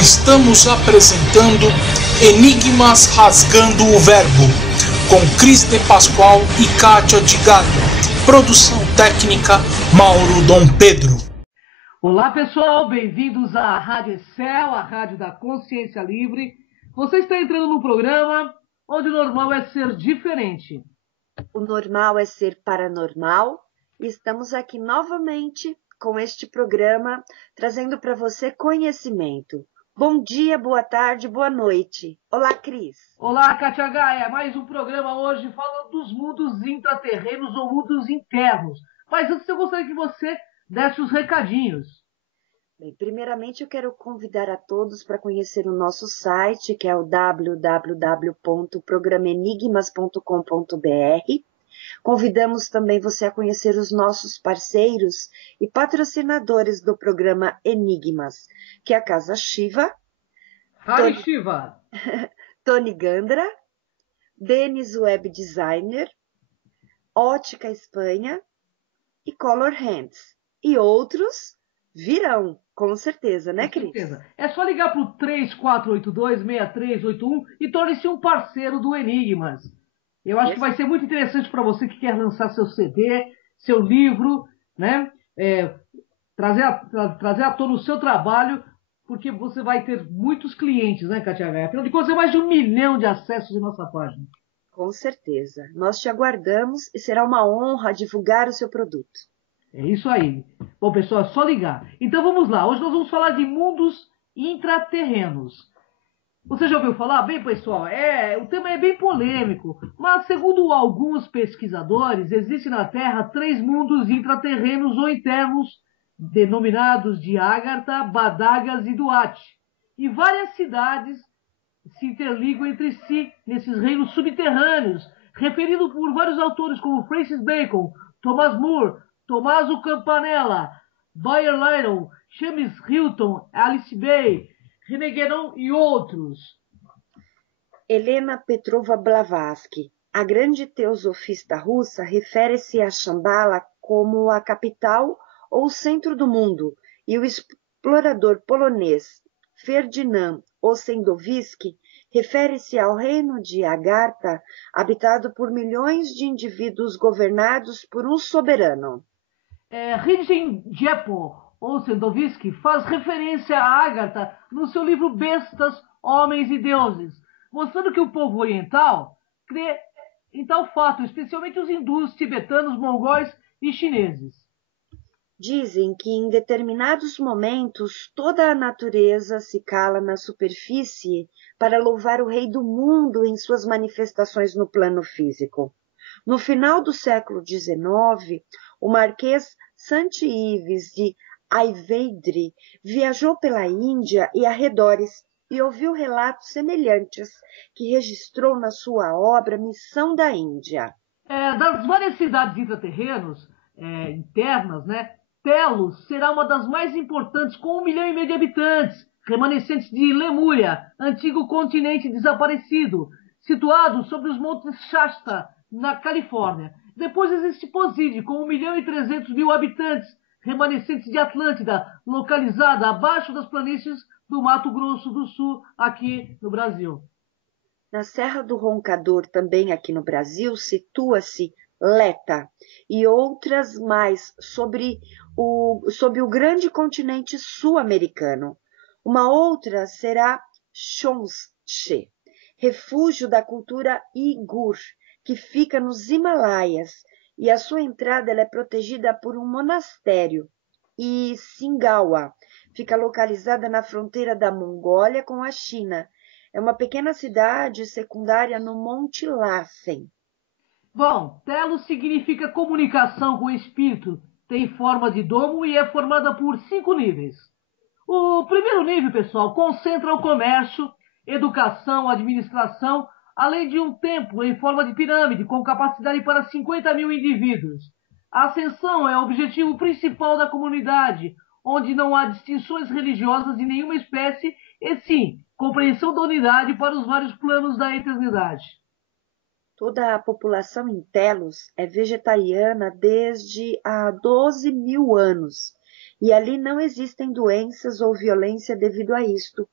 Estamos apresentando Enigmas Rasgando o Verbo, com Cris de Pascoal e Kátia de Galho. Produção técnica Mauro Dom Pedro. Olá pessoal, bem-vindos à Rádio Excel, a rádio da consciência livre. Você está entrando num programa onde o normal é ser diferente. O normal é ser paranormal e estamos aqui novamente com este programa trazendo para você conhecimento. Bom dia, boa tarde, boa noite. Olá, Cris. Olá, Kátia Gaia. Mais um programa hoje falando dos mundos intraterrenos ou mundos internos. Mas antes eu gostaria que você desse os recadinhos. Bem, primeiramente eu quero convidar a todos para conhecer o nosso site, que é o www.programenigmas.com.br. Convidamos também você a conhecer os nossos parceiros e patrocinadores do programa Enigmas, que é a Casa Shiva, Hari Shiva, Tony Gandra, Denis Web Designer, Ótica Espanha e Color Hands. E outros virão, com certeza, né, Cris? Com certeza. É só ligar para o 3482-6381 e torne-se um parceiro do Enigmas. Eu acho que vai ser muito interessante para você que quer lançar seu CD, seu livro, né? Trazer à tona o seu trabalho, porque você vai ter muitos clientes, né, Kátia Gaia? Afinal de contas, é mais de 1 milhão de acessos em nossa página. Com certeza. Nós te aguardamos e será uma honra divulgar o seu produto. É isso aí. Bom, pessoal, é só ligar. Então vamos lá. Hoje nós vamos falar de mundos intraterrenos. Você já ouviu falar? Bem, pessoal, o tema é bem polêmico, mas segundo alguns pesquisadores, existem na Terra 3 mundos intraterrenos ou internos, denominados de Agartha, Badagas e Duat. E várias cidades se interligam entre si nesses reinos subterrâneos, referido por vários autores como Francis Bacon, Thomas More, Tommaso Campanella, Bayer Lyndon, James Hilton, Alice Bay, René Guénon e outros. Helena Petrova Blavatsky, a grande teosofista russa, refere-se a Shambhala como a capital ou o centro do mundo, e o explorador polonês Ferdynand Ossendowski refere-se ao reino de Agartha, habitado por milhões de indivíduos governados por um soberano. Ridgen Djepo Ossendowski faz referência a Agartha no seu livro Bestas, Homens e Deuses, mostrando que o povo oriental crê em tal fato, especialmente os hindus, tibetanos, mongóis e chineses. Dizem que em determinados momentos toda a natureza se cala na superfície para louvar o Rei do Mundo em suas manifestações no plano físico. No final do século XIX, o Marquês Saint Ives de Ayvedre viajou pela Índia e arredores e ouviu relatos semelhantes que registrou na sua obra Missão da Índia. Das várias cidades intraterrenos internas, né, Telos será uma das mais importantes, com 1,5 milhão de habitantes, remanescentes de Lemúria, antigo continente desaparecido, situado sobre os montes Shasta, na Califórnia. Depois existe Poseide, com 1.300.000 habitantes, remanescentes de Atlântida, localizada abaixo das planícies do Mato Grosso do Sul, aqui no Brasil. Na Serra do Roncador, também aqui no Brasil, situa-se Leta e outras mais sob o grande continente sul-americano. Uma outra será Chonche, refúgio da cultura Igur, que fica nos Himalaias, e a sua entrada ela é protegida por um monastério. E Singawa fica localizada na fronteira da Mongólia com a China. É uma pequena cidade secundária no Monte Lassen. Bom, Telos significa comunicação com o espírito, tem forma de domo e é formada por 5 níveis. O primeiro nível, pessoal, concentra o comércio, educação, administração, além de um templo em forma de pirâmide com capacidade para 50.000 indivíduos. A ascensão é o objetivo principal da comunidade, onde não há distinções religiosas de nenhuma espécie e sim compreensão da unidade para os vários planos da eternidade. Toda a população em Telos é vegetariana desde há 12.000 anos, e ali não existem doenças ou violência devido a isto,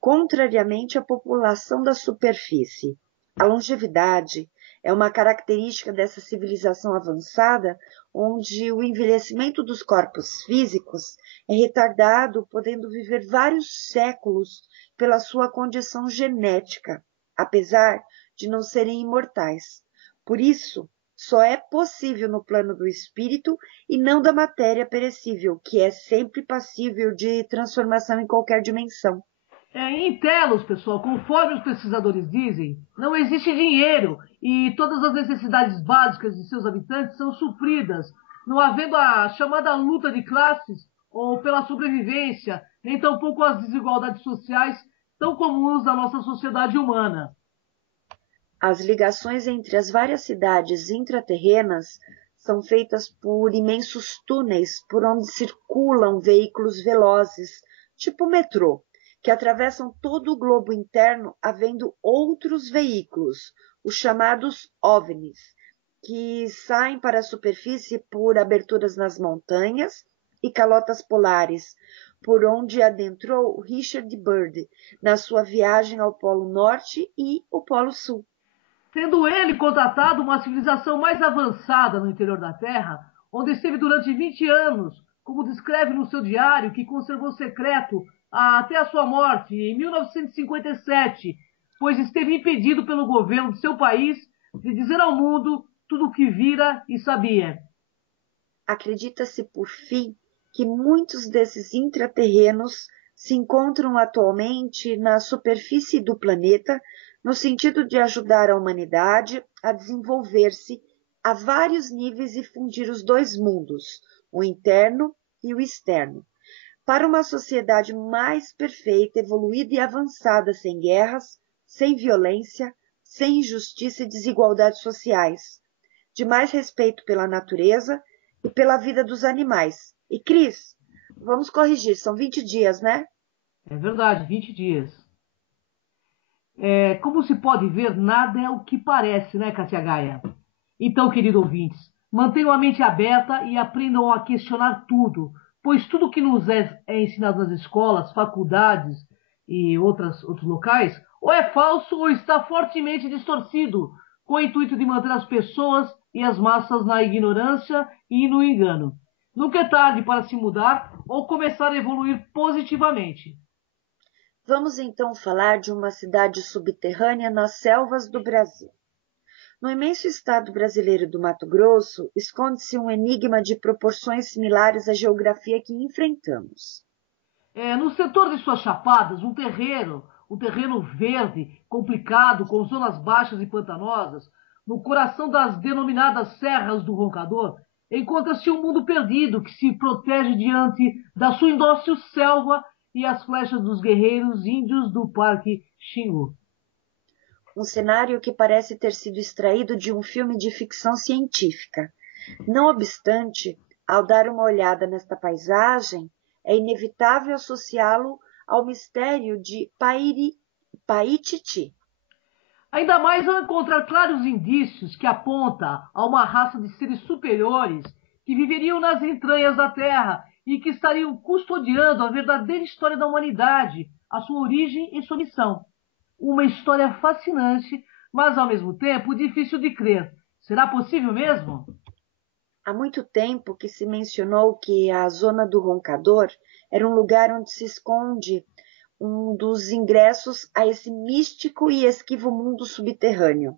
contrariamente à população da superfície. A longevidade é uma característica dessa civilização avançada, onde o envelhecimento dos corpos físicos é retardado, podendo viver vários séculos pela sua condição genética, apesar de não serem imortais. Por isso, só é possível no plano do espírito e não da matéria perecível, que é sempre passível de transformação em qualquer dimensão. Em Telos, pessoal, conforme os pesquisadores dizem, não existe dinheiro e todas as necessidades básicas de seus habitantes são supridas, não havendo a chamada luta de classes ou pela sobrevivência, nem tampouco as desigualdades sociais tão comuns na nossa sociedade humana. As ligações entre as várias cidades intraterrenas são feitas por imensos túneis por onde circulam veículos velozes, tipo metrô, que atravessam todo o globo interno, havendo outros veículos, os chamados OVNIs, que saem para a superfície por aberturas nas montanhas e calotas polares, por onde adentrou Richard Byrd na sua viagem ao Polo Norte e o Polo Sul. Tendo ele contatado uma civilização mais avançada no interior da Terra, onde esteve durante 20 anos, como descreve no seu diário, que conservou secreto até a sua morte em 1957, pois esteve impedido pelo governo de seu país de dizer ao mundo tudo o que vira e sabia. Acredita-se, por fim, que muitos desses intraterrenos se encontram atualmente na superfície do planeta, no sentido de ajudar a humanidade a desenvolver-se a vários níveis e fundir os dois mundos, o interno e o externo, para uma sociedade mais perfeita, evoluída e avançada, sem guerras, sem violência, sem injustiça e desigualdades sociais, de mais respeito pela natureza e pela vida dos animais. E, Cris, vamos corrigir, são 20 dias, né? É verdade, 20 dias. Como se pode ver, nada é o que parece, né, Katia Gaia? Então, queridos ouvintes, mantenham a mente aberta e aprendam a questionar tudo, pois tudo que nos é ensinado nas escolas, faculdades e outros locais, ou é falso ou está fortemente distorcido, com o intuito de manter as pessoas e as massas na ignorância e no engano. Nunca é tarde para se mudar ou começar a evoluir positivamente. Vamos então falar de uma cidade subterrânea nas selvas do Brasil. No imenso estado brasileiro do Mato Grosso, esconde-se um enigma de proporções similares à geografia que enfrentamos. No setor de suas chapadas, um terreno verde, complicado, com zonas baixas e pantanosas, no coração das denominadas Serras do Roncador, encontra-se um mundo perdido que se protege diante da sua indócil selva e as flechas dos guerreiros índios do Parque Xingu. Um cenário que parece ter sido extraído de um filme de ficção científica. Não obstante, ao dar uma olhada nesta paisagem, é inevitável associá-lo ao mistério de Paititi. Ainda mais ao encontrar claros indícios que apontam a uma raça de seres superiores que viveriam nas entranhas da Terra e que estariam custodiando a verdadeira história da humanidade, a sua origem e sua missão. Uma história fascinante, mas ao mesmo tempo difícil de crer. Será possível mesmo? Há muito tempo que se mencionou que a zona do Roncador era um lugar onde se esconde um dos ingressos a esse místico e esquivo mundo subterrâneo.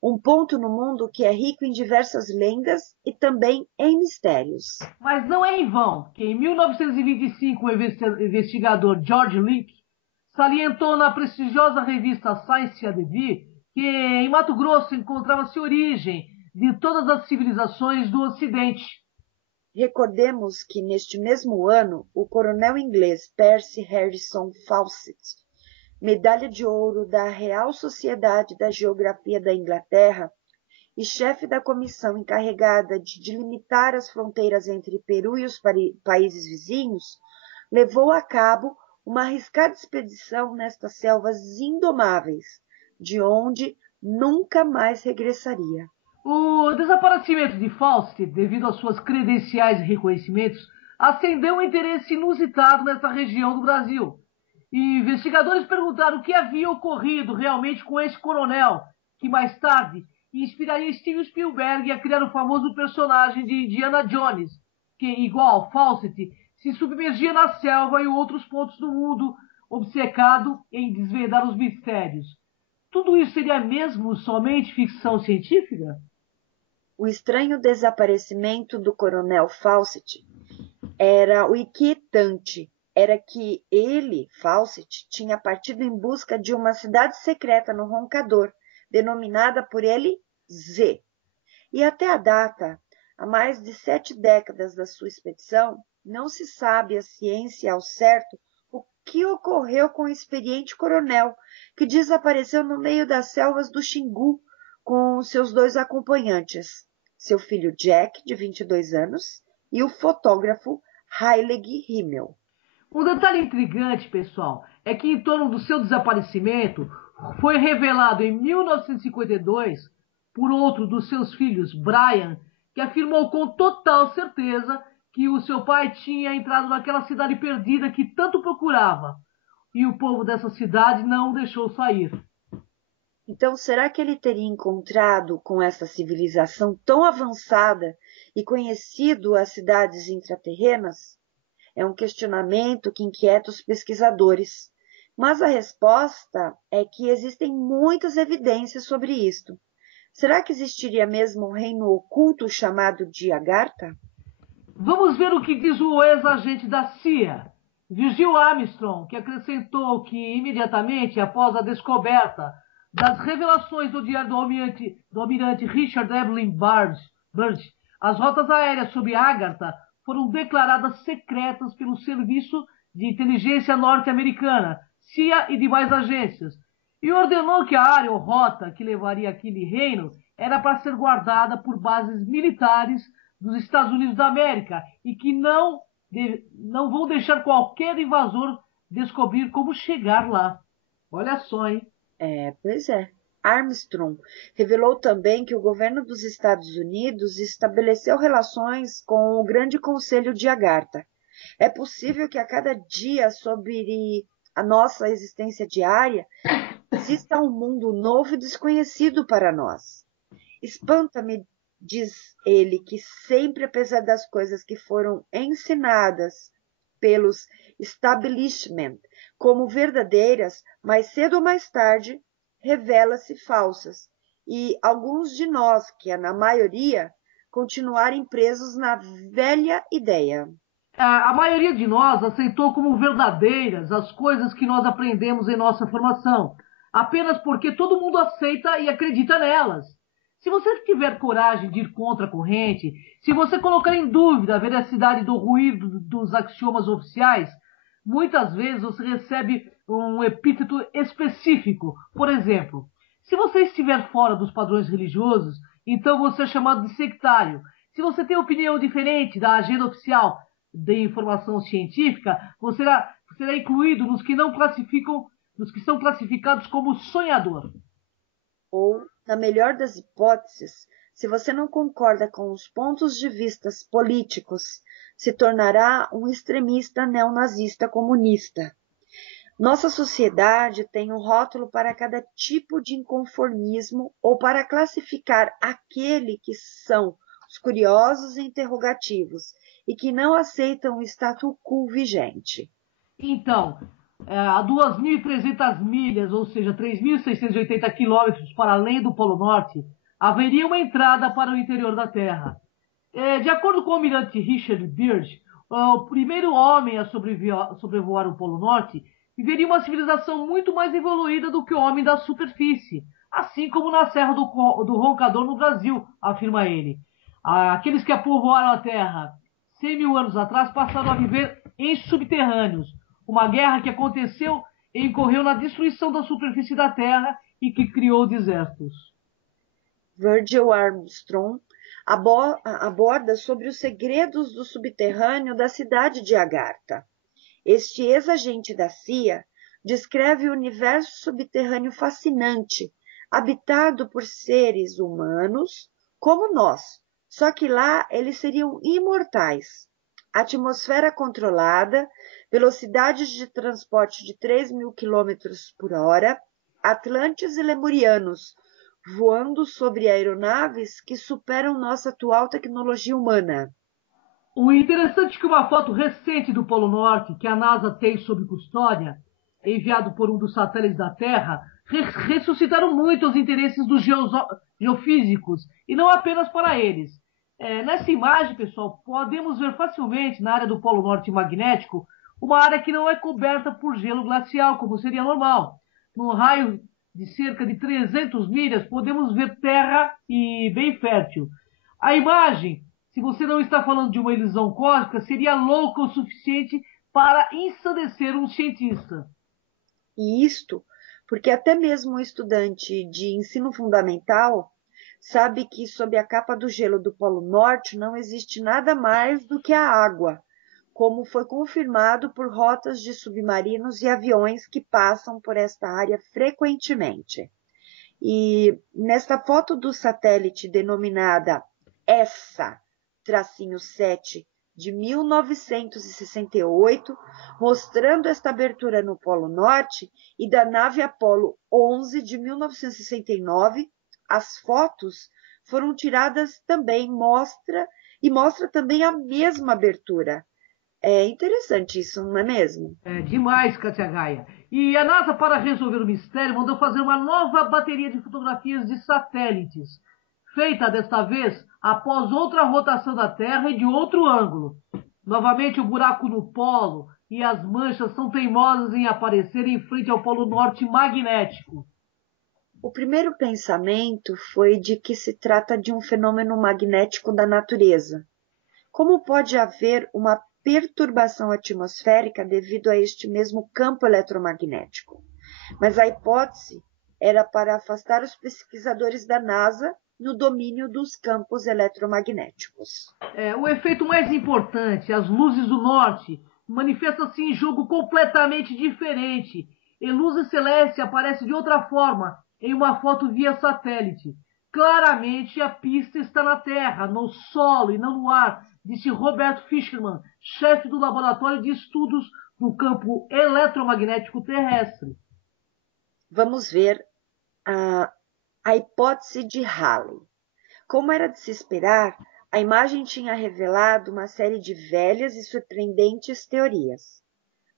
Um ponto no mundo que é rico em diversas lendas e também em mistérios. Mas não é em vão que em 1925 o investigador George Lick salientou na prestigiosa revista Science Advocate que em Mato Grosso encontrava-se origem de todas as civilizações do Ocidente. Recordemos que neste mesmo ano, o coronel inglês Percy Harrison Fawcett, medalha de ouro da Real Sociedade da Geografia da Inglaterra e chefe da comissão encarregada de delimitar as fronteiras entre Peru e os países vizinhos, levou a cabo uma arriscada expedição nestas selvas indomáveis, de onde nunca mais regressaria. O desaparecimento de Fawcett, devido às suas credenciais e reconhecimentos, acendeu um interesse inusitado nessa região do Brasil. Investigadores perguntaram o que havia ocorrido realmente com esse coronel, que mais tarde inspiraria Steven Spielberg a criar o famoso personagem de Indiana Jones, que, igual ao Fawcett, se submergia na selva e outros pontos do mundo, obcecado em desvendar os mistérios. Tudo isso seria mesmo somente ficção científica? O estranho desaparecimento do coronel Fawcett era o inquietante. Era que ele, Fawcett, tinha partido em busca de uma cidade secreta no Roncador, denominada por ele Z. E até a data, há mais de 7 décadas da sua expedição, não se sabe a ciência ao certo o que ocorreu com o experiente coronel, que desapareceu no meio das selvas do Xingu com seus 2 acompanhantes, seu filho Jack, de 22 anos, e o fotógrafo Heilig Himmel. Um detalhe intrigante, pessoal, é que em torno do seu desaparecimento foi revelado em 1952 por outro dos seus filhos, Brian, que afirmou com total certeza que o seu pai tinha entrado naquela cidade perdida que tanto procurava, e o povo dessa cidade não o deixou sair. Então, será que ele teria encontrado com essa civilização tão avançada e conhecido as cidades intraterrenas? É um questionamento que inquieta os pesquisadores, mas a resposta é que existem muitas evidências sobre isto. Será que existiria mesmo um reino oculto chamado de Agartha? Vamos ver o que diz o ex-agente da CIA, Virgil Armstrong, que acrescentou que imediatamente após a descoberta das revelações do diário do almirante Richard Evelyn Byrd, as rotas aéreas sobre Agartha foram declaradas secretas pelo Serviço de Inteligência Norte-Americana, CIA e demais agências, e ordenou que a área ou rota que levaria aquele reino era para ser guardada por bases militares dos Estados Unidos da América e que não vão deixar qualquer invasor descobrir como chegar lá. Olha só, hein? Pois é. Armstrong revelou também que o governo dos Estados Unidos estabeleceu relações com o Grande Conselho de Agartha. É possível que a cada dia sobre a nossa existência diária exista um mundo novo e desconhecido para nós. Espanta-me, diz ele, que sempre, apesar das coisas que foram ensinadas pelos establishment como verdadeiras, mais cedo ou mais tarde, revela-se falsas, e alguns de nós, que é na maioria, continuarem presos na velha ideia. A maioria de nós aceitou como verdadeiras as coisas que nós aprendemos em nossa formação, apenas porque todo mundo aceita e acredita nelas. Se você tiver coragem de ir contra a corrente, se você colocar em dúvida a veracidade do ruído dos axiomas oficiais, muitas vezes você recebe um epíteto específico. Por exemplo, se você estiver fora dos padrões religiosos, então você é chamado de sectário. Se você tem opinião diferente da agenda oficial de informação científica, você será incluído nos que são classificados como sonhador. Ou, na melhor das hipóteses, se você não concorda com os pontos de vista políticos, se tornará um extremista neonazista comunista. Nossa sociedade tem um rótulo para cada tipo de inconformismo ou para classificar aquele que são os curiosos e interrogativos e que não aceitam o status quo vigente. Então, a 2.300 milhas, ou seja, 3.680 quilômetros para além do Polo Norte, haveria uma entrada para o interior da Terra. De acordo com o almirante Richard Byrd, o primeiro homem a sobrevoar o Polo Norte viveria uma civilização muito mais evoluída do que o homem da superfície, assim como na Serra do Roncador no Brasil, afirma ele. Aqueles que povoaram a Terra 100 mil anos atrás passaram a viver em subterrâneos. Uma guerra que aconteceu e incorreu na destruição da superfície da Terra e que criou desertos. Virgil Armstrong aborda sobre os segredos do subterrâneo da cidade de Agartha. Este ex-agente da CIA descreve o universo subterrâneo fascinante, habitado por seres humanos como nós, só que lá eles seriam imortais. A atmosfera controlada velocidades de transporte de 3.000 km por hora, atlantes e lemurianos, voando sobre aeronaves que superam nossa atual tecnologia humana. O interessante é que uma foto recente do Polo Norte, que a NASA tem sob custódia, enviado por um dos satélites da Terra, ressuscitaram muito os interesses dos geofísicos, e não apenas para eles. Nessa imagem, pessoal, podemos ver facilmente, na área do Polo Norte magnético, uma área que não é coberta por gelo glacial, como seria normal. Num raio de cerca de 300 milhas, podemos ver terra e bem fértil. A imagem, se você não está falando de uma ilusão cósmica, seria louca o suficiente para ensandecer um cientista. E isto porque até mesmo um estudante de ensino fundamental sabe que sob a capa do gelo do Polo Norte não existe nada mais do que a água, como foi confirmado por rotas de submarinos e aviões que passam por esta área frequentemente. E nesta foto do satélite denominada ESSA-7 de 1968, mostrando esta abertura no Polo Norte, e da nave Apollo 11 de 1969, as fotos foram tiradas também, mostra também a mesma abertura. É interessante isso, não é mesmo? É demais, Katia Gaia. E a NASA, para resolver o mistério, mandou fazer uma nova bateria de fotografias de satélites, feita desta vez após outra rotação da Terra e de outro ângulo. Novamente o buraco no polo e as manchas são teimosas em aparecer em frente ao Polo Norte magnético. O primeiro pensamento foi de que se trata de um fenômeno magnético da natureza. Como pode haver uma perturbação atmosférica devido a este mesmo campo eletromagnético? Mas a hipótese era para afastar os pesquisadores da NASA no domínio dos campos eletromagnéticos. O efeito mais importante, as luzes do norte, manifesta-se em jogo completamente diferente. E luz celeste aparece de outra forma em uma foto via satélite. Claramente a pista está na Terra, no solo e não no ar, disse Robert Fisherman, chefe do Laboratório de Estudos do Campo Eletromagnético Terrestre. Vamos ver a hipótese de Halley. Como era de se esperar, a imagem tinha revelado uma série de velhas e surpreendentes teorias.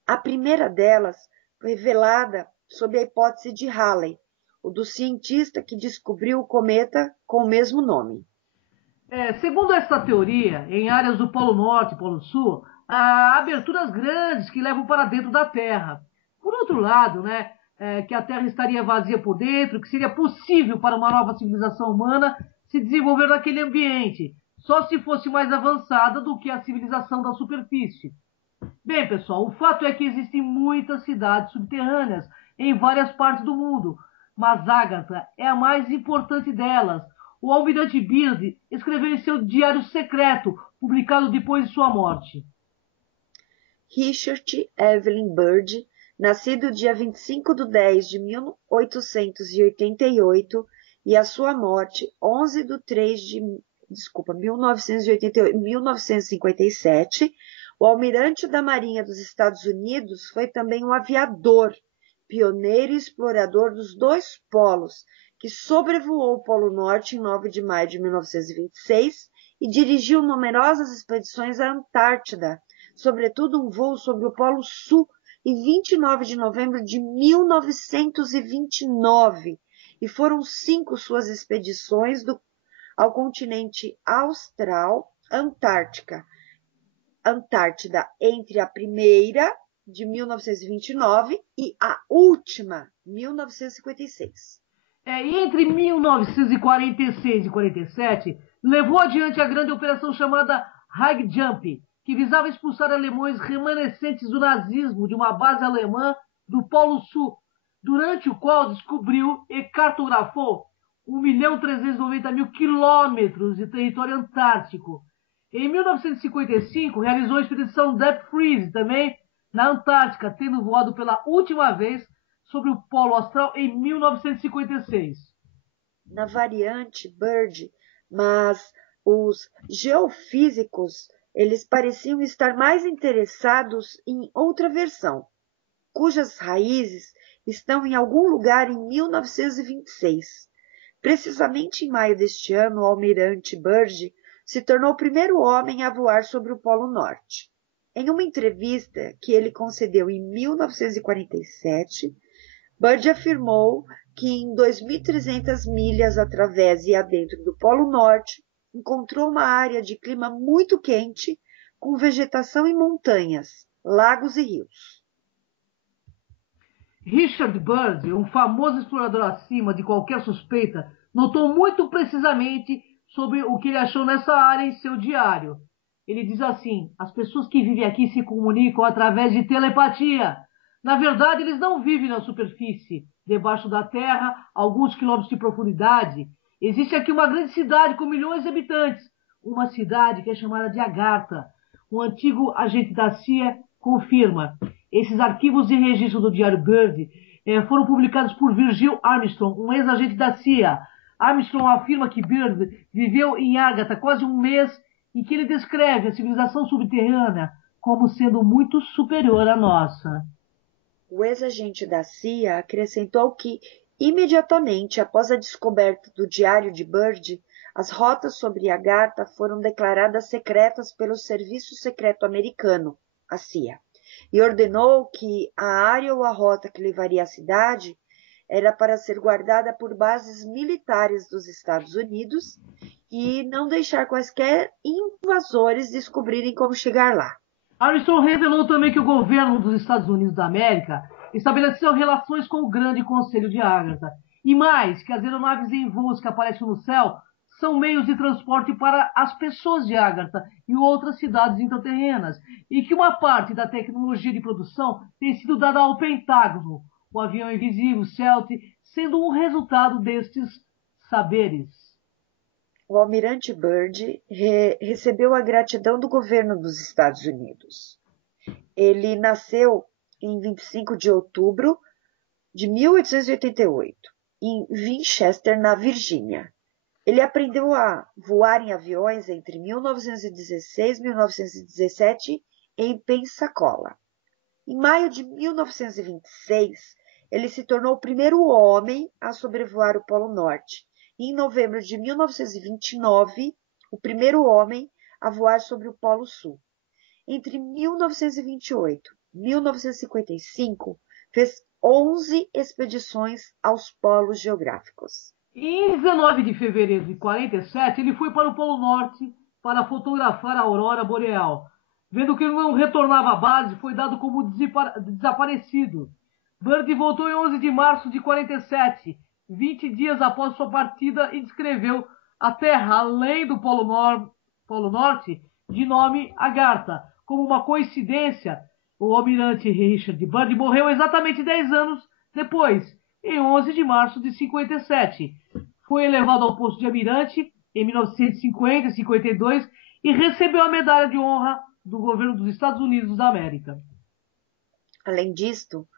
A primeira delas foi revelada sob a hipótese de Halley, o do cientista que descobriu o cometa com o mesmo nome. Segundo esta teoria, em áreas do Polo Norte e Polo Sul, há aberturas grandes que levam para dentro da Terra. Por outro lado, que a Terra estaria vazia por dentro, que seria possível para uma nova civilização humana se desenvolver naquele ambiente, só se fosse mais avançada do que a civilização da superfície. Bem, pessoal, o fato é que existem muitas cidades subterrâneas em várias partes do mundo, mas Agatha é a mais importante delas. O almirante Byrd escreveu em seu diário secreto, publicado depois de sua morte. Richard Evelyn Byrd, nascido dia 25 de 10 de 1888, e a sua morte 11 de 3 de 1957, o almirante da Marinha dos Estados Unidos foi também um aviador, pioneiro e explorador dos dois polos, que sobrevoou o Polo Norte em 9 de maio de 1926 e dirigiu numerosas expedições à Antártida, sobretudo um voo sobre o Polo Sul em 29 de novembro de 1929, e foram 5 suas expedições ao continente austral, Antártida, entre a primeira, de 1929, e a última, 1956. E entre 1946 e 47, levou adiante a grande operação chamada High Jump, que visava expulsar alemães remanescentes do nazismo de uma base alemã do Polo Sul, durante o qual descobriu e cartografou 1.390.000 quilômetros de território antártico. Em 1955, realizou a expedição Deep Freeze, também na Antártica, tendo voado pela última vez sobre o Polo Austral em 1956. Na variante Byrd, mas os geofísicos eles pareciam estar mais interessados em outra versão, cujas raízes estão em algum lugar em 1926. Precisamente em maio deste ano, o almirante Byrd se tornou o primeiro homem a voar sobre o Polo Norte. Em uma entrevista que ele concedeu em 1947, Byrd afirmou que em 2.300 milhas através e adentro do Polo Norte, encontrou uma área de clima muito quente, com vegetação e montanhas, lagos e rios. Richard Byrd, um famoso explorador acima de qualquer suspeita, notou muito precisamente sobre o que ele achou nessa área em seu diário. Ele diz assim: as pessoas que vivem aqui se comunicam através de telepatia. Na verdade, eles não vivem na superfície, debaixo da terra, a alguns quilômetros de profundidade. Existe aqui uma grande cidade com milhões de habitantes, uma cidade que é chamada de Agartha. Um antigo agente da CIA confirma. Esses arquivos de registro do diário Byrd foram publicados por Virgil Armstrong, um ex-agente da CIA. Armstrong afirma que Byrd viveu em Agartha quase um mês e que ele descreve a civilização subterrânea como sendo muito superior à nossa. O ex-agente da CIA acrescentou que, imediatamente após a descoberta do diário de Byrd, as rotas sobre Agartha foram declaradas secretas pelo Serviço Secreto Americano, a CIA, e ordenou que a área ou a rota que levaria à cidade era para ser guardada por bases militares dos Estados Unidos e não deixar quaisquer invasores descobrirem como chegar lá. Armstrong revelou também que o governo dos Estados Unidos da América estabeleceu relações com o Grande Conselho de Agartha. E mais, que as aeronaves em voos que aparecem no céu são meios de transporte para as pessoas de Agartha e outras cidades intraterrenas. E que uma parte da tecnologia de produção tem sido dada ao Pentágono, o avião invisível Stealth, sendo um resultado destes saberes. O almirante Byrd recebeu a gratidão do governo dos Estados Unidos. Ele nasceu em 25 de outubro de 1888, em Winchester, na Virgínia. Ele aprendeu a voar em aviões entre 1916 e 1917 em Pensacola. Em maio de 1926, ele se tornou o primeiro homem a sobrevoar o Polo Norte. E em novembro de 1929, o primeiro homem a voar sobre o Polo Sul. Entre 1928 e 1955, fez 11 expedições aos polos geográficos. Em 19 de fevereiro de 47, ele foi para o Polo Norte para fotografar a aurora boreal. Vendo que ele não retornava à base, foi dado como desaparecido. Byrd voltou em 11 de março de 47, 20 dias após sua partida, e descreveu a Terra além do Polo Norte, de nome Agartha. Como uma coincidência, o almirante Richard Byrd morreu exatamente 10 anos depois, em 11 de março de 57. Foi elevado ao posto de almirante em 1950 e 52 e recebeu a medalha de honra do governo dos Estados Unidos da América. Além disto,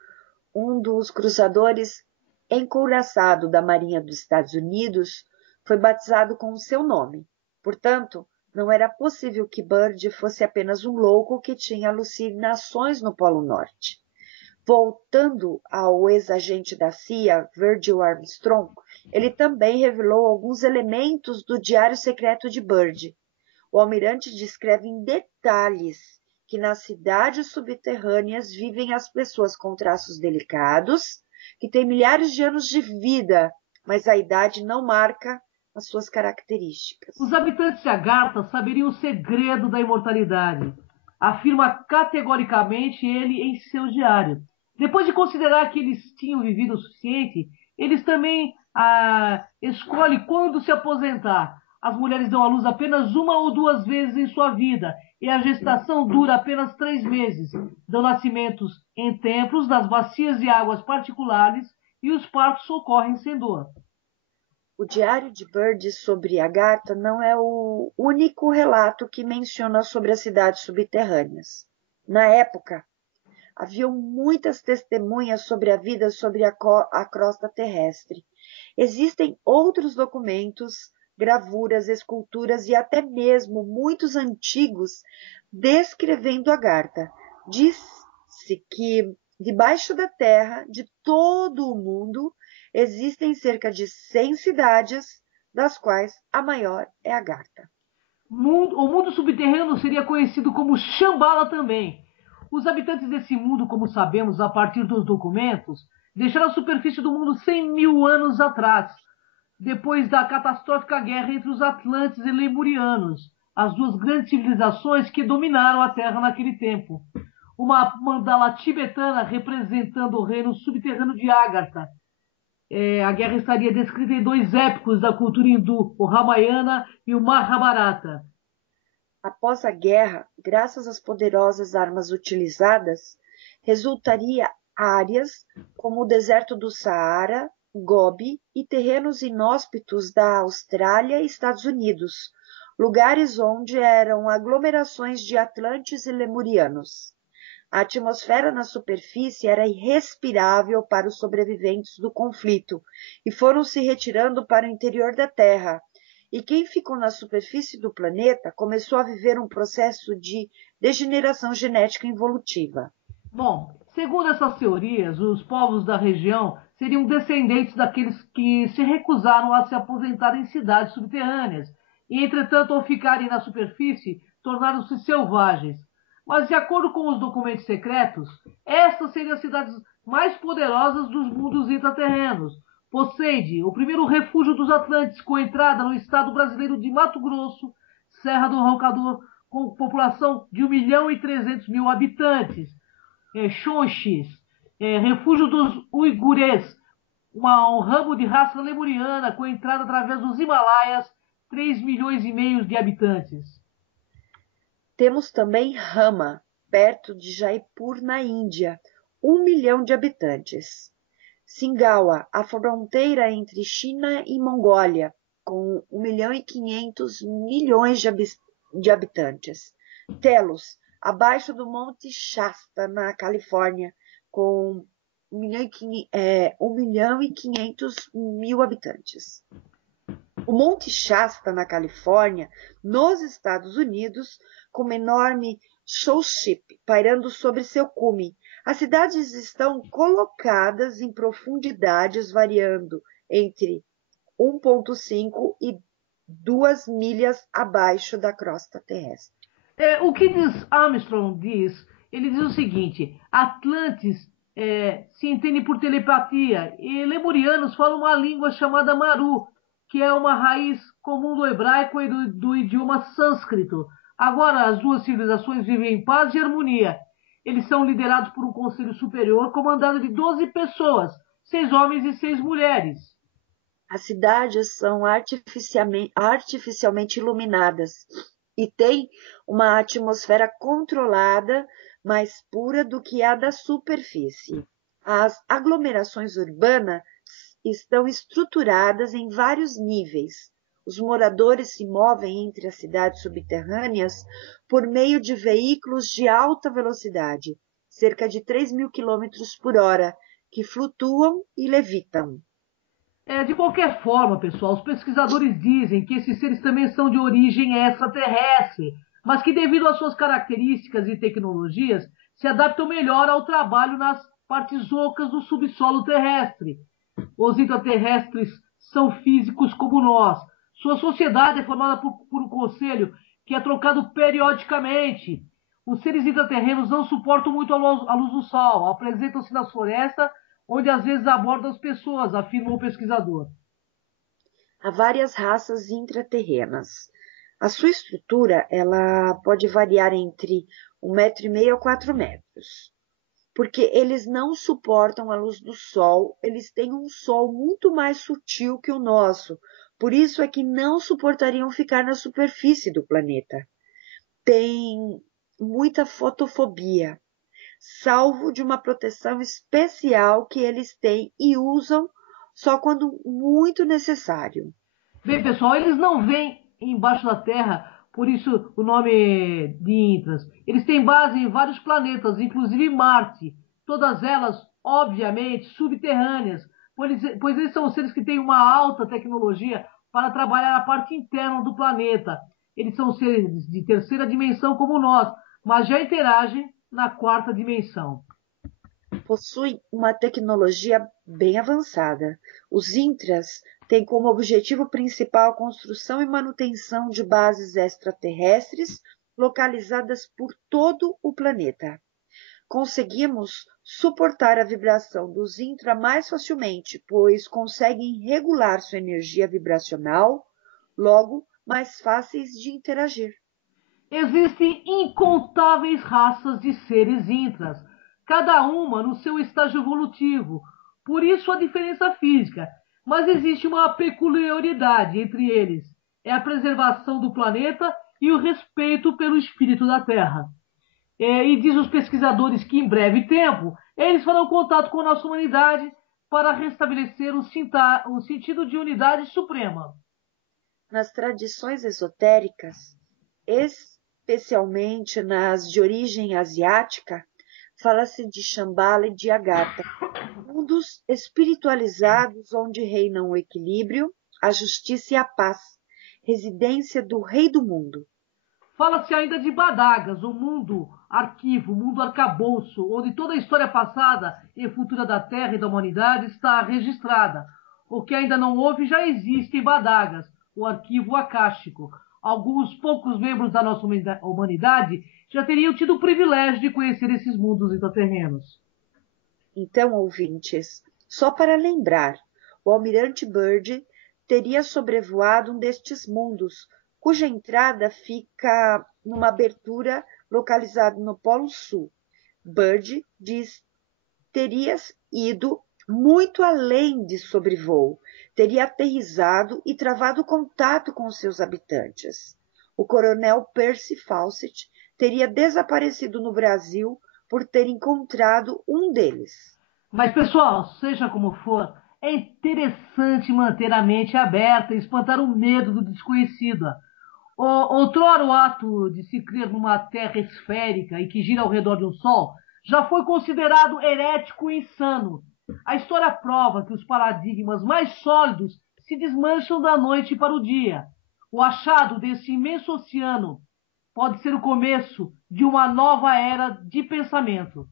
um dos cruzadores encouraçado da Marinha dos Estados Unidos foi batizado com o seu nome. Portanto, não era possível que Byrd fosse apenas um louco que tinha alucinações no Polo Norte. Voltando ao ex-agente da CIA, Virgil Armstrong, ele também revelou alguns elementos do diário secreto de Byrd. O almirante descreve em detalhes que nas cidades subterrâneas vivem as pessoas com traços delicados, que têm milhares de anos de vida, mas a idade não marca as suas características. Os habitantes de Agartha saberiam o segredo da imortalidade, afirma categoricamente ele em seu diário. Depois de considerar que eles tinham vivido o suficiente, eles também escolhem quando se aposentar. As mulheres dão à luz apenas 1 ou 2 vezes em sua vida, e a gestação dura apenas 3 meses. Dão nascimentos em templos, nas bacias de águas particulares, e os partos ocorrem sem dor. O diário de Byrd sobre Agartha não é o único relato que menciona sobre as cidades subterrâneas. Na época, haviam muitas testemunhas sobre a vida sobre a crosta terrestre. Existem outros documentos gravuras, esculturas e até mesmo antigos descrevendo Agartha. Diz-se que debaixo da terra de todo o mundo existem cerca de 100 cidades, das quais a maior é Agartha. O mundo subterrâneo seria conhecido como Shambhala também. Os habitantes desse mundo, como sabemos a partir dos documentos, deixaram a superfície do mundo 100 mil anos atrás, depois da catastrófica guerra entre os Atlantes e Lemurianos, as duas grandes civilizações que dominaram a Terra naquele tempo. Uma mandala tibetana representando o reino subterrâneo de Agartha. A guerra estaria descrita em 2 épicos da cultura hindu, o Ramayana e o Mahabharata. Após a guerra, graças às poderosas armas utilizadas, resultaria áreas como o deserto do Saara, Gobi e terrenos inóspitos da Austrália e Estados Unidos, lugares onde eram aglomerações de atlantes e lemurianos. A atmosfera na superfície era irrespirável para os sobreviventes do conflito e foram se retirando para o interior da Terra. E quem ficou na superfície do planeta começou a viver um processo de degeneração genética involutiva. Bom, segundo essas teorias, os povos da região seriam descendentes daqueles que se recusaram a se aposentar em cidades subterrâneas e, entretanto, ao ficarem na superfície, tornaram-se selvagens. Mas, de acordo com os documentos secretos, estas seriam as cidades mais poderosas dos mundos intraterrenos. Poseide, o primeiro refúgio dos Atlantes, com entrada no estado brasileiro de Mato Grosso, Serra do Roncador, com população de 1.300.000 habitantes. Xonxis, refúgio dos uigures, um ramo de raça lemuriana com entrada através dos Himalaias, 3,5 milhões de habitantes. Temos também Rama, perto de Jaipur, na Índia, 1 milhão de habitantes. Singawa, a fronteira entre China e Mongólia, com 1.500.000.000 de habitantes. Telos, abaixo do Monte Shasta, na Califórnia, com 1.500.000 habitantes. O Monte Shasta, na Califórnia, nos Estados Unidos, com uma enorme showship pairando sobre seu cume. As cidades estão colocadas em profundidades variando entre 1,5 e 2 milhas abaixo da crosta terrestre. O que Armstrong diz, ele diz o seguinte: Atlantes se entendem por telepatia e lemurianos falam uma língua chamada Maru, que é uma raiz comum do hebraico e do idioma sânscrito. Agora, as duas civilizações vivem em paz e harmonia. Eles são liderados por um conselho superior comandado de 12 pessoas, 6 homens e 6 mulheres. As cidades são artificialmente iluminadas e têm uma atmosfera controlada, mais pura do que a da superfície. As aglomerações urbanas estão estruturadas em vários níveis. Os moradores se movem entre as cidades subterrâneas por meio de veículos de alta velocidade, cerca de 3.000 km por hora, que flutuam e levitam. De qualquer forma, pessoal, os pesquisadores dizem que esses seres também são de origem extraterrestre, mas que devido às suas características e tecnologias, se adaptam melhor ao trabalho nas partes ocas do subsolo terrestre. Os intraterrestres são físicos como nós. Sua sociedade é formada por um conselho que é trocado periodicamente. Os seres intraterrenos não suportam muito a luz do sol, apresentam-se nas florestas, onde às vezes abordam as pessoas, afirma o pesquisador. Há várias raças intraterrenas. A sua estrutura ela pode variar entre 1,5 metro a 4 metros. Porque eles não suportam a luz do sol, eles têm um sol muito mais sutil que o nosso, por isso é que não suportariam ficar na superfície do planeta. Tem muita fotofobia, salvo de uma proteção especial que eles têm e usam só quando muito necessário. Bem, pessoal, eles não vêm embaixo da Terra, por isso o nome de intras. Eles têm base em vários planetas, inclusive Marte. Todas elas, obviamente, subterrâneas, pois eles são seres que têm uma alta tecnologia para trabalhar a parte interna do planeta. Eles são seres de terceira dimensão como nós, mas já interagem na quarta dimensão. Possuem uma tecnologia bem avançada. Os intras têm como objetivo principal a construção e manutenção de bases extraterrestres localizadas por todo o planeta. Conseguimos suportar a vibração dos intra mais facilmente, pois conseguem regular sua energia vibracional, logo mais fáceis de interagir. Existem incontáveis raças de seres intras, cada uma no seu estágio evolutivo, por isso a diferença física, mas existe uma peculiaridade entre eles, é a preservação do planeta e o respeito pelo espírito da Terra. E diz os pesquisadores que em breve tempo eles farão contato com a nossa humanidade para restabelecer o sentido de unidade suprema. Nas tradições esotéricas, especialmente nas de origem asiática, fala-se de Shambhala e de Agartha, mundos espiritualizados onde reinam o equilíbrio, a justiça e a paz, residência do Rei do Mundo. Fala-se ainda de Badagas, o mundo arquivo, o mundo arcabouço, onde toda a história passada e futura da Terra e da humanidade está registrada. O que ainda não houve já existe em Badagas, o arquivo acástico. Alguns poucos membros da nossa humanidade já teriam tido o privilégio de conhecer esses mundos intraterrenos. Então, ouvintes, só para lembrar, o almirante Byrd teria sobrevoado um destes mundos, cuja entrada fica numa abertura localizada no Polo Sul. Byrd diz teria ido muito além de sobrevoo, teria aterrissado e travado contato com seus habitantes. O coronel Percy Fawcett teria desaparecido no Brasil por ter encontrado um deles. Mas, pessoal, seja como for, é interessante manter a mente aberta e espantar o medo do desconhecido. Outrora, o ato de se crer numa terra esférica e que gira ao redor de um sol já foi considerado herético e insano. A história prova que os paradigmas mais sólidos se desmancham da noite para o dia. O achado desse imenso oceano pode ser o começo de uma nova era de pensamento.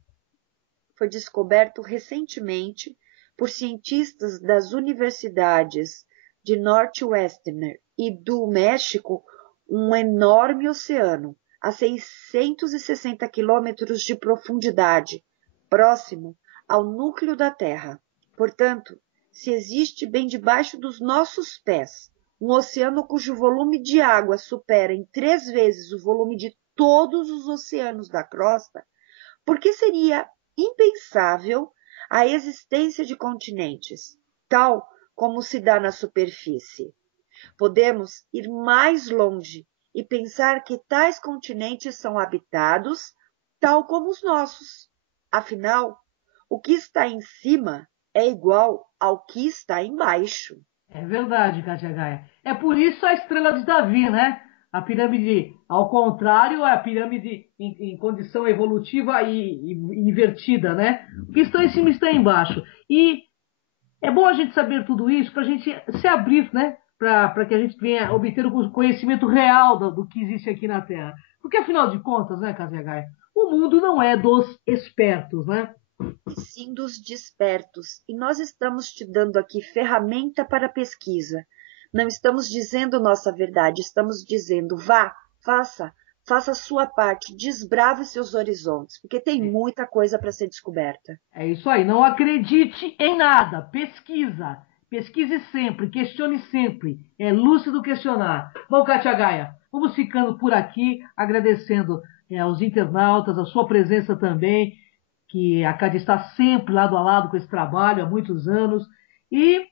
Foi descoberto recentemente por cientistas das universidades de Northwestern e do México um enorme oceano a 660 quilômetros de profundidade, próximo ao núcleo da Terra. Portanto, se existe bem debaixo dos nossos pés um oceano cujo volume de água supera em 3 vezes o volume de todos os oceanos da crosta, por que seria impensável a existência de continentes, tal como se dá na superfície? Podemos ir mais longe e pensar que tais continentes são habitados, tal como os nossos. Afinal, o que está em cima é igual ao que está embaixo. É verdade, Kátia Gaia. É por isso a estrela de Davi, né? A pirâmide, ao contrário, é a pirâmide em condição evolutiva e invertida, né? O que está em cima está embaixo. E é bom a gente saber tudo isso para a gente se abrir, né? Para que a gente venha obter o conhecimento real do que existe aqui na Terra. Porque, afinal de contas, né, Kátia Gaia, o mundo não é dos espertos, né? Sim, dos despertos. E nós estamos te dando aqui ferramenta para pesquisa. Não estamos dizendo nossa verdade, estamos dizendo vá, faça a sua parte, desbrave seus horizontes, porque tem muita coisa para ser descoberta. É isso aí, não acredite em nada, pesquisa. Pesquise sempre, questione sempre. É lúcido questionar. Bom, Kátia Gaia, vamos ficando por aqui, agradecendo aos internautas, a sua presença também, que a Kátia está sempre lado a lado com esse trabalho há muitos anos. E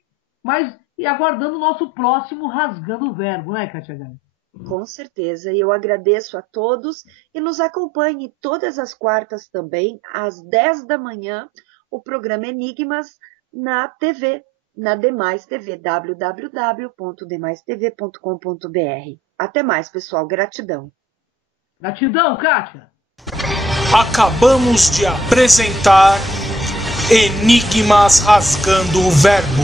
aguardando o nosso próximo Rasgando o Verbo, né, Kátia Gaia? Com certeza, e eu agradeço a todos e nos acompanhe todas as quartas também, às 10 da manhã, o programa Enigmas na TV, na Demais TV, www.demaistv.com.br. Até mais, pessoal. Gratidão. Gratidão, Kátia. Acabamos de apresentar Enigmas Rasgando o Verbo.